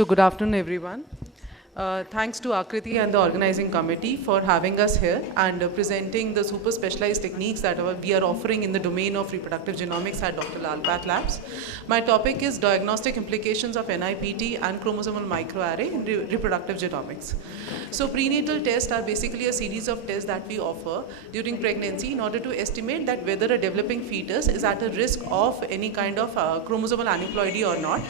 So good afternoon, everyone. Thanks to Akriti and the organizing committee for having us here and presenting the super specialized techniques that we are offering in the domain of reproductive genomics at Dr. Lal PathLabs. My topic is diagnostic implications of NIPT and chromosomal microarray in reproductive genomics. So prenatal tests are basically a series of tests that we offer during pregnancy in order to estimate that whether a developing fetus is at a risk of any kind of chromosomal aneuploidy or not.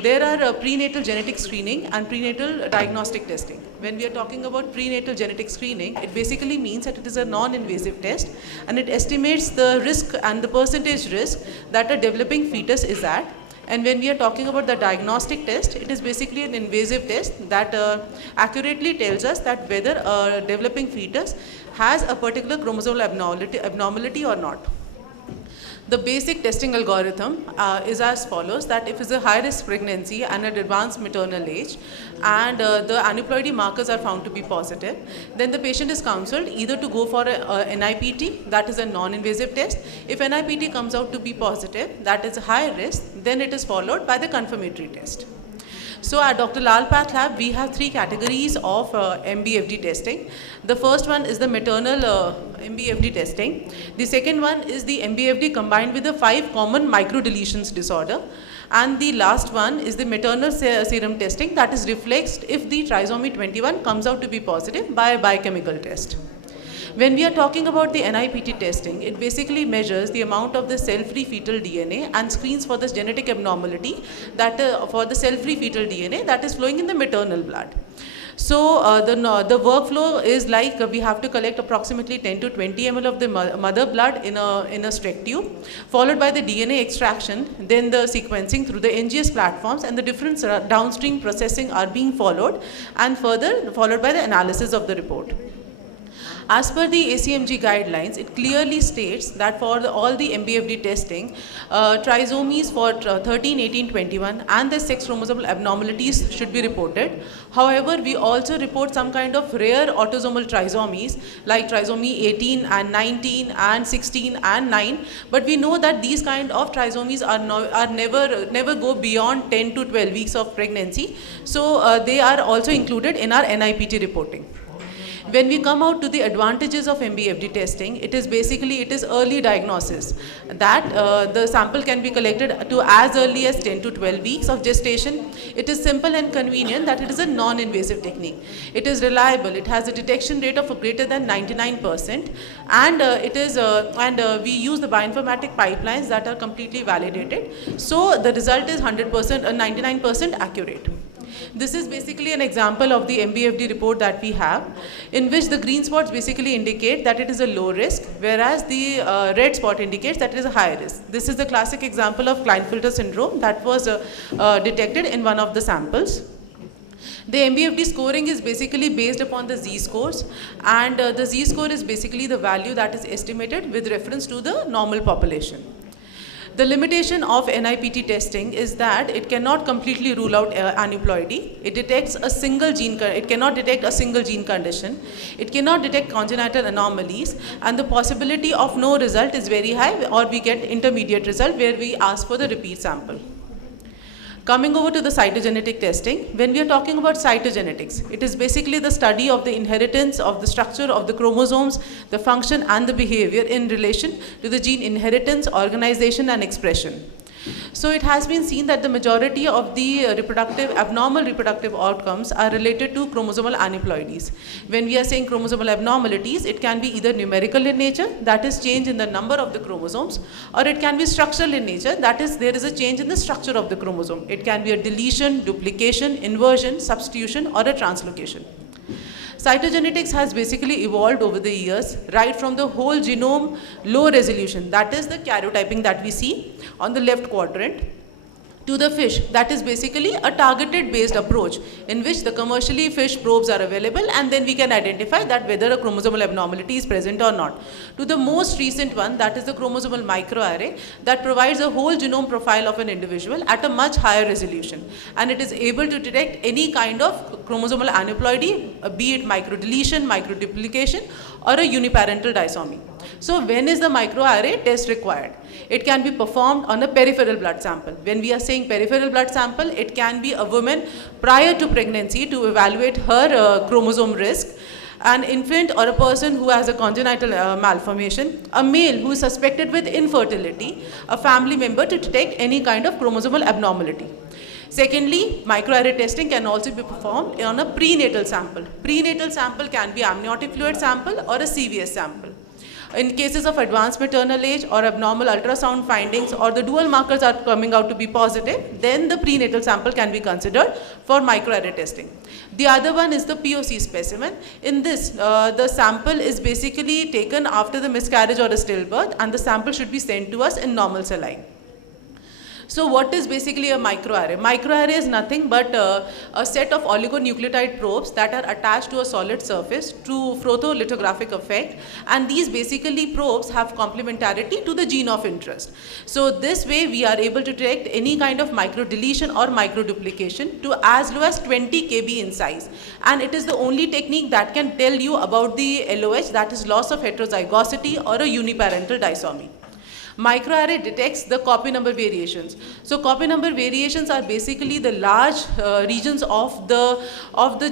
There are prenatal genetic screening and prenatal diagnostic testing. When we are talking about prenatal genetic screening, it basically means that it is a non-invasive test and it estimates the risk and the percentage risk that a developing fetus is at. And when we are talking about the diagnostic test, it is basically an invasive test that accurately tells us that whether a developing fetus has a particular chromosomal abnormality or not. The basic testing algorithm is as follows, that if it's a high-risk pregnancy and at advanced maternal age and the aneuploidy markers are found to be positive, then the patient is counseled either to go for a NIPT, that is a non-invasive test. If NIPT comes out to be positive, that is a high risk, then it is followed by the confirmatory test. So at Dr. Lal PathLab, we have three categories of MBFD testing. The first one is the maternal MBFD testing. The second one is the MBFD combined with the 5 common microdeletions disorder. And the last one is the maternal serum testing, that is reflexed if the trisomy 21 comes out to be positive by a biochemical test. When we are talking about the NIPT testing, it basically measures the amount of the cell-free fetal DNA and screens for this genetic abnormality that for the cell-free fetal DNA that is flowing in the maternal blood. So the workflow is like we have to collect approximately 10 to 20 ml of the mother blood in a Streck tube, followed by the DNA extraction, then the sequencing through the NGS platforms, and the different downstream processing are being followed, and further followed by the analysis of the report. As per the ACMG guidelines, it clearly states that for all the MBFD testing, trisomies for 13, 18, 21 and the sex chromosomal abnormalities should be reported. However, we also report some kind of rare autosomal trisomies like trisomy 18 and 19 and 16 and 9. But we know that these kind of trisomies are never go beyond 10 to 12 weeks of pregnancy. So they are also included in our NIPT reporting. When we come out to the advantages of MBFD testing, it is early diagnosis. That the sample can be collected to as early as 10 to 12 weeks of gestation. It is simple and convenient that it is a non-invasive technique. It is reliable. It has a detection rate of greater than 99%, and we use the bioinformatic pipelines that are completely validated. So the result is 100%, 99% accurate. This is basically an example of the MBFD report that we have, in which the green spots basically indicate that it is a low risk, whereas the red spot indicates that it is a high risk. This is the classic example of Klinefelter syndrome that was detected in one of the samples. The MBFD scoring is basically based upon the Z-scores, and the Z-score is basically the value that is estimated with reference to the normal population. The limitation of NIPT testing is that it cannot completely rule out aneuploidy. It detects a single gene. It cannot detect a single gene condition. It cannot detect congenital anomalies, and the possibility of no result is very high, or we get intermediate result where we ask for the repeat sample. Coming over to the cytogenetic testing, when we are talking about cytogenetics, it is basically the study of the inheritance of the structure of the chromosomes, the function and the behavior in relation to the gene inheritance, organization and expression. So it has been seen that the majority of the abnormal reproductive outcomes are related to chromosomal aneuploidies. When we are saying chromosomal abnormalities, it can be either numerical in nature, that is change in the number of the chromosomes, or it can be structural in nature, that is there is a change in the structure of the chromosome. It can be a deletion, duplication, inversion, substitution or a translocation. Cytogenetics has basically evolved over the years, right from the whole genome low resolution, that is the karyotyping that we see on the left quadrant, to the FISH, that is basically a targeted based approach in which the commercially FISH probes are available, and then we can identify that whether a chromosomal abnormality is present or not. To the most recent one, that is the chromosomal microarray, that provides a whole genome profile of an individual at a much higher resolution, and it is able to detect any kind of chromosomal aneuploidy, be it microdeletion, microduplication or a uniparental disomy. So when is the microarray test required? It can be performed on a peripheral blood sample. When we are saying peripheral blood sample, it can be a woman prior to pregnancy to evaluate her chromosome risk, an infant or a person who has a congenital malformation, a male who is suspected with infertility, a family member to detect any kind of chromosomal abnormality. Secondly, microarray testing can also be performed on a prenatal sample. Prenatal sample can be amniotic fluid sample or a CVS sample. In cases of advanced maternal age or abnormal ultrasound findings or the dual markers are coming out to be positive, then the prenatal sample can be considered for microarray testing. The other one is the POC specimen. In this, the sample is basically taken after the miscarriage or a stillbirth, and the sample should be sent to us in normal saline. So what is basically a microarray? Microarray is nothing but a set of oligonucleotide probes that are attached to a solid surface to photolithographic effect, and these basically probes have complementarity to the gene of interest. So this way we are able to detect any kind of microdeletion or microduplication to as low as 20 kb in size, and it is the only technique that can tell you about the LOH, that is loss of heterozygosity or a uniparental disomy. Microarray detects the copy number variations. So copy number variations are basically the large regions of the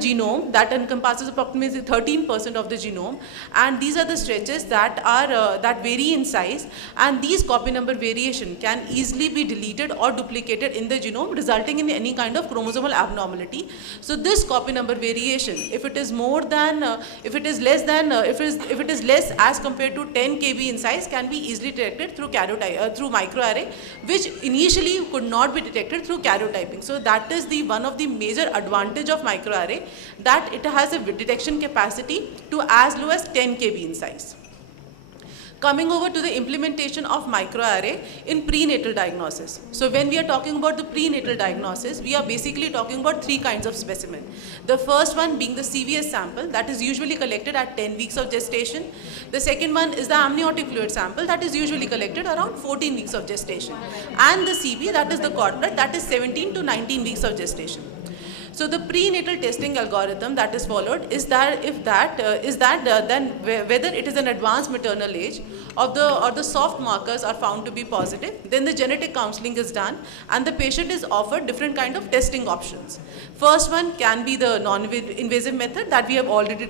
genome that encompasses approximately 13% of the genome, and these are the stretches that are that vary in size, and these copy number variation can easily be deleted or duplicated in the genome, resulting in any kind of chromosomal abnormality. So this copy number variation, if it is more than if it is less as compared to 10 kb in size, can be easily detected through through microarray, which initially could not be detected through karyotyping. So that is the one of the major advantage of microarray, that it has a detection capacity to as low as 10 kb in size. Coming over to the implementation of microarray in prenatal diagnosis. So when we are talking about the prenatal diagnosis, we are basically talking about three kinds of specimen. The first one being the CVS sample, that is usually collected at 10 weeks of gestation. The second one is the amniotic fluid sample, that is usually collected around 14 weeks of gestation. And the CB, that is the cord blood, that is 17 to 19 weeks of gestation. So the prenatal testing algorithm that is followed is that then whether it is an advanced maternal age or the soft markers are found to be positive, then the genetic counseling is done and the patient is offered different kind of testing options. First one can be the non-invasive method that we have already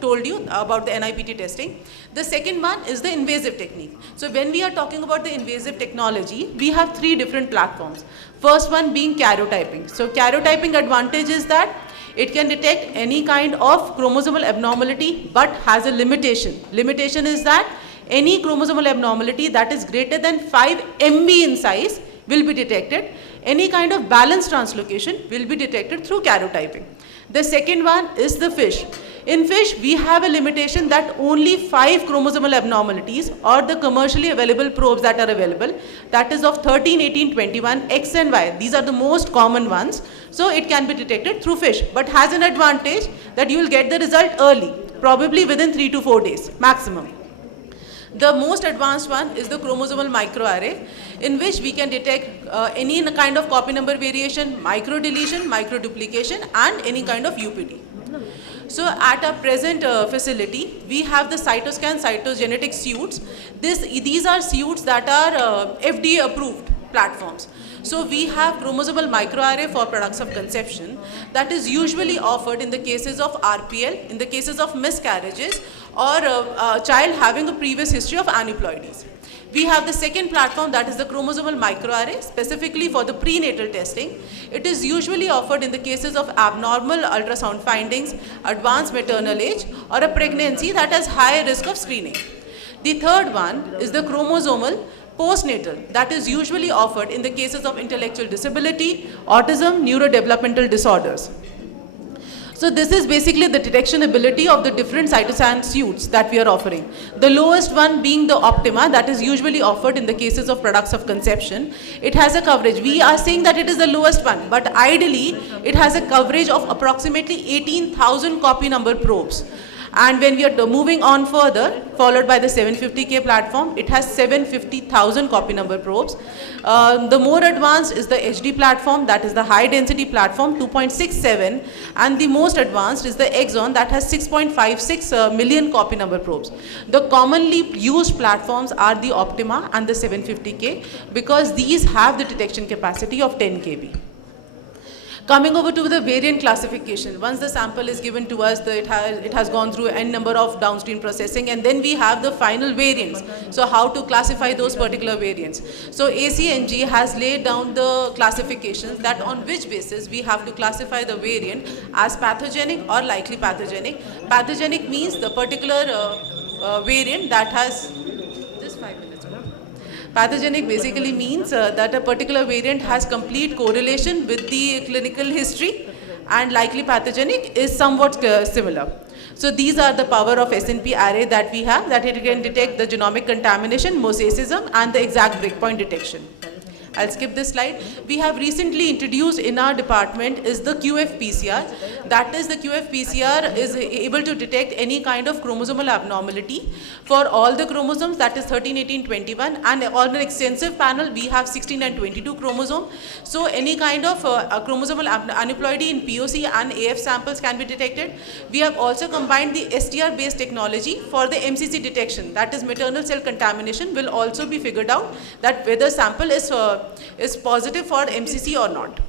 told you about, the NIPT testing. The second one is the invasive technique. So when we are talking about the invasive technology, we have three different platforms. First one being karyotyping. So karyotyping advantage is that it can detect any kind of chromosomal abnormality but has a limitation. Limitation is that any chromosomal abnormality that is greater than 5 MB in size will be detected. Any kind of balanced translocation will be detected through karyotyping. The second one is the FISH. In FISH, we have a limitation that only 5 chromosomal abnormalities or the commercially available probes that are available, that is of 13, 18, 21, X and Y. These are the most common ones. So it can be detected through FISH, but has an advantage that you will get the result early, probably within 3 to 4 days maximum. The most advanced one is the chromosomal microarray, in which we can detect any kind of copy number variation, microdeletion, microduplication, and any kind of UPD. So at our present facility, we have the Cytoscan cytogenetic suits. These are suits that are FDA approved platforms. So we have chromosomal microarray for products of conception that is usually offered in the cases of RPL, in the cases of miscarriages, or a child having a previous history of aneuploidies. We have the second platform, that is the chromosomal microarray, specifically for the prenatal testing. It is usually offered in the cases of abnormal ultrasound findings, advanced maternal age, or a pregnancy that has high risk of screening. The third one is the chromosomal postnatal, that is usually offered in the cases of intellectual disability, autism, neurodevelopmental disorders. So this is basically the detection ability of the different cytoscan suits that we are offering. The lowest one being the Optima, that is usually offered in the cases of products of conception. It has a coverage. We are saying that it is the lowest one, but ideally it has a coverage of approximately 18,000 copy number probes. And when we are moving on further, followed by the 750K platform, it has 750,000 copy number probes. The more advanced is the HD platform, that is the high density platform, 2.67, and the most advanced is the Exon, that has 6.56 million copy number probes. The commonly used platforms are the Optima and the 750K because these have the detection capacity of 10 kb. Coming over to the variant classification, once the sample is given to us, it has gone through n number of downstream processing, and then we have the final variants. So how to classify those particular variants? So ACMG has laid down the classifications that on which basis we have to classify the variant as pathogenic or likely pathogenic. Pathogenic means the particular variant that has just 5 minutes. Pathogenic basically means that a particular variant has complete correlation with the clinical history, and likely pathogenic is somewhat similar. So these are the power of SNP array that we have, that it can detect the genomic contamination, mosaicism, and the exact breakpoint detection. I'll skip this slide. We have recently introduced in our department is the QF-PCR. That is, the QF-PCR is able to detect any kind of chromosomal abnormality for all the chromosomes, that is 13, 18, 21, and on an extensive panel we have 16 and 22 chromosome. So any kind of chromosomal aneuploidy in POC and AF samples can be detected. We have also combined the STR based technology for the MCC detection, that is maternal cell contamination will also be figured out that whether sample is positive for MCC or not.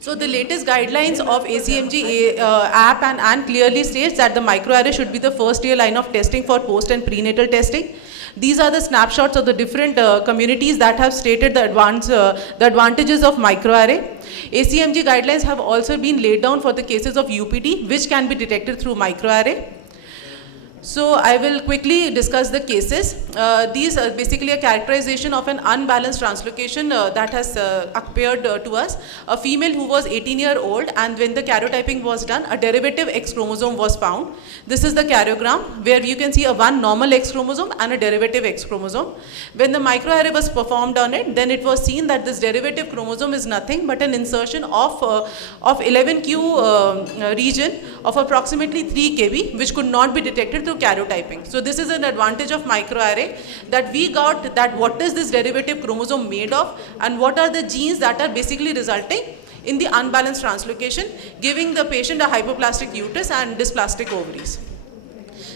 So the latest guidelines of ACMG app and clearly states that the microarray should be the first year line of testing for post and prenatal testing. These are the snapshots of the different communities that have stated the advantages of microarray. ACMG guidelines have also been laid down for the cases of UPD, which can be detected through microarray. So I will quickly discuss the cases. These are basically a characterization of an unbalanced translocation that has appeared to us. A female who was 18-year-old, and when the karyotyping was done, a derivative X chromosome was found. This is the karyogram where you can see one normal X chromosome and a derivative X chromosome. When the microarray was performed on it, then it was seen that this derivative chromosome is nothing but an insertion of 11q region of approximately 3 kb, which could not be detected through karyotyping. So this is an advantage of microarray, that we got that what is this derivative chromosome made of and what are the genes that are basically resulting in the unbalanced translocation, giving the patient a hypoplastic uterus and dysplastic ovaries.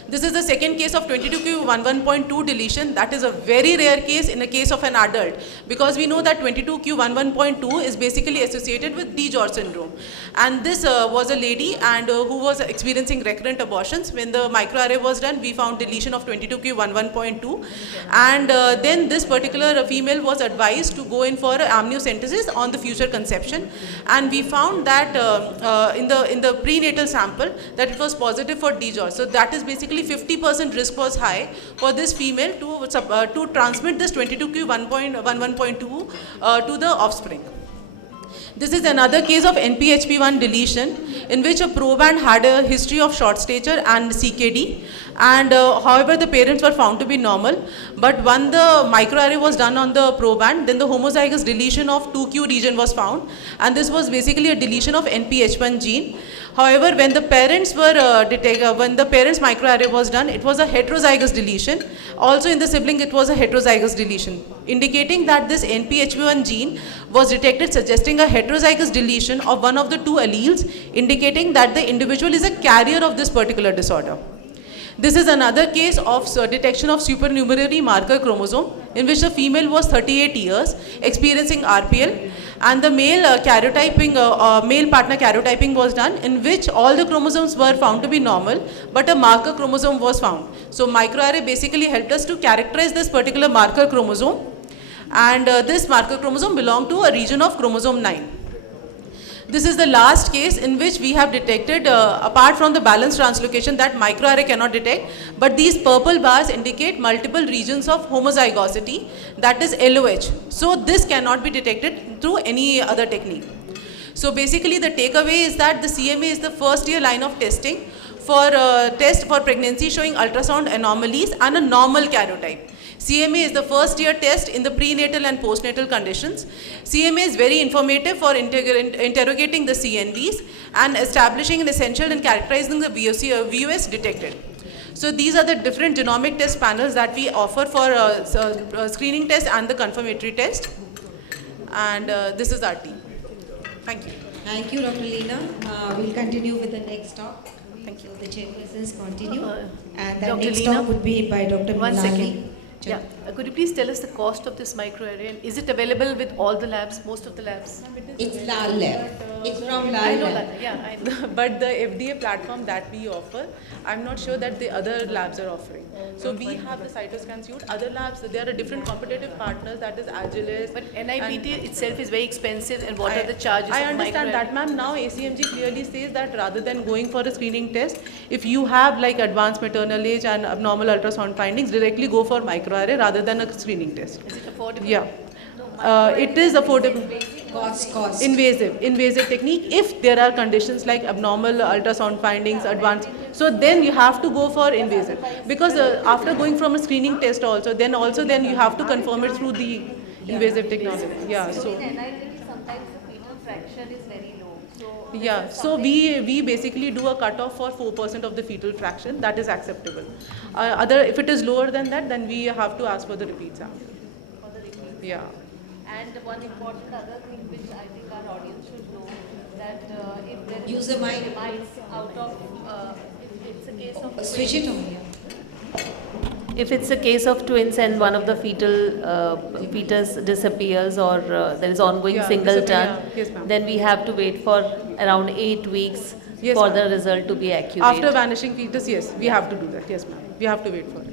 This is the second case of 22q11.2 deletion. That is a very rare case in a case of an adult, because we know that 22q11.2 is basically associated with DiGeorge syndrome. And this was a lady and who was experiencing recurrent abortions. When the microarray was done, we found deletion of 22q11.2, and then this particular female was advised to go in for amniocentesis on the future conception, and we found that in the prenatal sample that it was positive for DiGeorge. So that is basically 50% risk was high for this female to transmit this 22q11.2 to the offspring. This is another case of NPHP1 deletion in which a proband had a history of short stature and CKD, and however the parents were found to be normal, but when the microarray was done on the proband, then the homozygous deletion of 2q region was found, and this was basically a deletion of NPH1 gene. However, when the parents were when the parents microarray was done, it was a heterozygous deletion. Also in the sibling, it was a heterozygous deletion, indicating that this NPHP1 gene was detected, suggesting a heterozygous deletion of one of the two alleles, indicating that the individual is a carrier of this particular disorder. This is another case of detection of supernumerary marker chromosome, in which the female was 38 years, experiencing RPL, and the male male partner karyotyping was done, in which all the chromosomes were found to be normal, but a marker chromosome was found. So microarray basically helped us to characterize this particular marker chromosome, and this marker chromosome belonged to a region of chromosome 9. This is the last case in which we have detected, apart from the balanced translocation that microarray cannot detect, but these purple bars indicate multiple regions of homozygosity, that is LOH. So this cannot be detected through any other technique. So basically the takeaway is that the CMA is the first year line of testing for test for pregnancy showing ultrasound anomalies and a normal karyotype. CMA is the first year test in the prenatal and postnatal conditions. CMA is very informative for interrogating the CNVs and establishing an essential and characterizing the VOS detected. So these are the different genomic test panels that we offer for screening test and the confirmatory test. And this is our team. Thank you. Thank you, Dr. Leena. We'll continue with the next talk. Thank you. So the chairpersons continue. And the Dr. next Leena, talk would be by Dr. One Milani. second. Yeah. Could you please tell us the cost of this microarray? And is it available with all the labs, most of the labs? It's Lal Lab. It's from I Lal know Lab. that. Yeah, I know. But the FDA platform that we offer, I'm not sure that the other labs are offering. So we have the Cytoscan suite. Other labs, there are different competitive partners, that is Agilus. But NIPT itself is very expensive, and what are the charges I of understand microarray? that, ma'am. Now ACMG clearly says that rather than going for a screening test, if you have like advanced maternal age and abnormal ultrasound findings, directly go for microarray rather than a screening test. Is it affordable? Yeah. It is affordable. Cost. Invasive technique if there are conditions like abnormal ultrasound findings, advanced. So then you have to go for invasive, because after going from a screening test also then you have to confirm it through the invasive technology. Yeah. So. In NIPT, sometimes the fetal fraction is very low. So Yeah, so we basically do a cutoff for 4% of the fetal fraction, that is acceptable. If it is lower than that, then we have to ask for the repeat sample. for the repeat. Yeah. And one important other thing which I think our audience should know, that if there Use is the mic. device out of, if it's a case of Switch it on. Yeah. if it's a case of twins and one of the fetus disappears, or there is ongoing Yeah, singleton, disappear, yeah. Yes, ma'am. then we have to wait for around 8 weeks Yes, for ma'am. the result to be accurate. After vanishing fetus, yes, we have to do that. Yes, ma'am. We have to wait for it.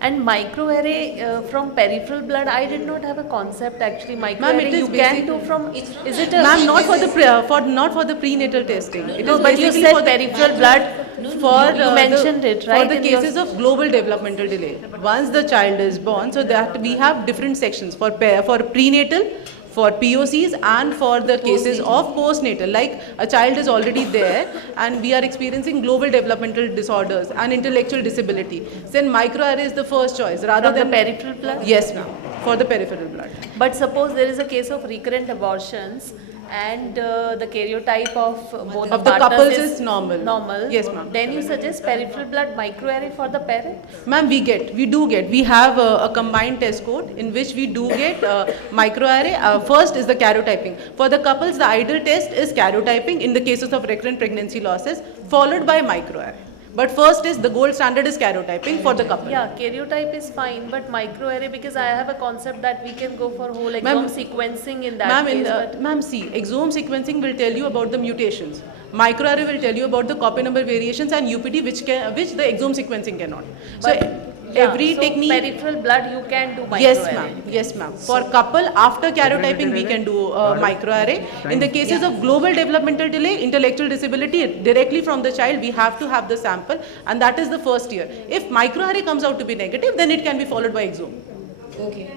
And microarray from peripheral blood, I did not have a concept actually. Ma'am, Microarray it is you can basic- do from. It's from Is it a? Ma'am, not for the prenatal testing. It No, is but you basically said for the peripheral blood. for You mentioned it, right, For the in your- cases of global developmental delay, once the child is born, so that we have different sections for prenatal, for POCs, and for the cases of postnatal. Like a child is already there and we are experiencing global developmental disorders and intellectual disability. Then microarray is the first choice rather From the than peripheral blood? Yes, ma'am. For the peripheral blood. But suppose there is a case of recurrent abortions and the karyotype of both Of the partners couples is normal. Normal. Yes, ma'am. Then you suggest peripheral blood microarray for the parent? Ma'am, we have a combined test code in which we do get microarray. First is the karyotyping. For the couples, the ideal test is karyotyping in the cases of recurrent pregnancy losses, followed by microarray. But first is the gold standard is karyotyping for the couple. Yeah, karyotype is fine, but microarray, because I have a concept that we can go for whole Ma'am- exome sequencing in that Ma'am, case. but ma'am, see, exome sequencing will tell you about the mutations. Microarray will tell you about the copy number variations and UPT, which the exome sequencing cannot. So yeah, every so technique. peripheral blood you can do microarray. Yes, ma'am. Yes, ma'am. For couple, after karyotyping, we can do microarray. In the cases of global developmental delay, intellectual disability, directly from the child, we have to have the sample, and that is the first year. If microarray comes out to be negative, then it can be followed by exome. Okay.